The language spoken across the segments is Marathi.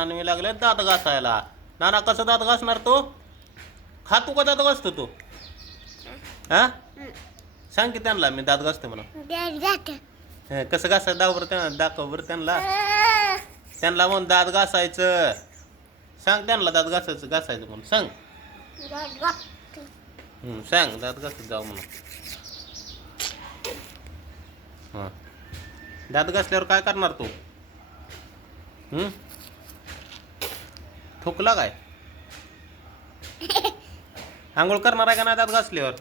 नानाने मी लागले दात घासायला. नाना कसं दात घासणार तो? खातो का दात घासतो तो? हा? सांग की त्यांना मी दात घासतो. म्हणून कसं घासायचं? दाव बरं त्यांना दाखव बरं त्यांना. त्यांना म्हणून दात घासायचं. सांग त्यांना दात घासायचं घासायचं म्हणून. सांग. सांग दात घासत जाऊ म्हणून. हां. दात घासल्यावर काय करणार तू? हं? ठोकला काय? आंघोळ करणार आहे का नाही दात घासल्यावर?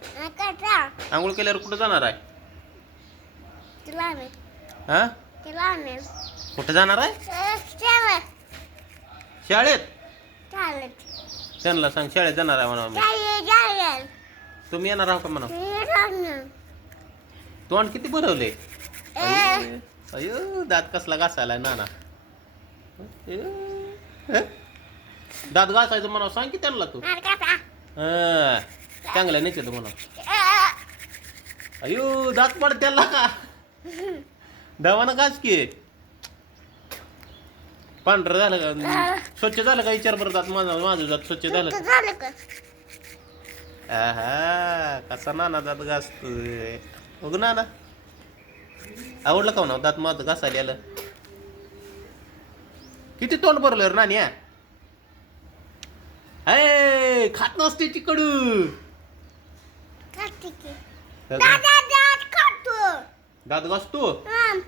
आंघोळ केल्यावर कुठं जाणार आहे? हा? कुठं जाणार आहे? शाळेत. त्यांना सांग शाळेत जाणार आहे म्हणा मी तुम्ही येणार आहो का म्हणा? तोंड किती भरवले? अय्यो दात कसला घासायला अय्यो, हं? दात घासायचं म्हणा सांग की त्यांना तू. हं, चांगल्या नेते तू म्हणा अयो दात पड त्याला. का दवानं घास की. पांढरं झालं का? स्वच्छ झालं का? विचार बरं दात माझं माझं दात स्वच्छ झालं का? आहा कसा नाना दात घासतोय. बघ नाना. आवडलं का म्हणा दात माझं घासायला आलं किती तोंड भरलं रे नानी हा? ऐ खात नसते चिकडू दात घासतो? हं.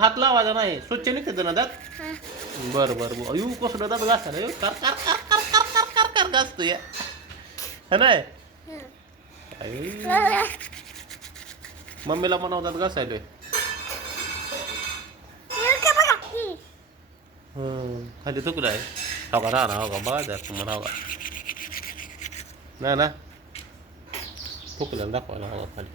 हात लावायचा नाही. स्वच्छ निघते ना दात? बर बर बर. अयो कसं दात घासायला? अयो, कर कर कर कर कर कर कर कर घासतो या है. अयो, मम्मीला म्हणा दात घासायलोय खाली तू आहे हो का राहणार हो का बाजार तुम्हाला हो ना ना फुकला दाखवायला हो खाली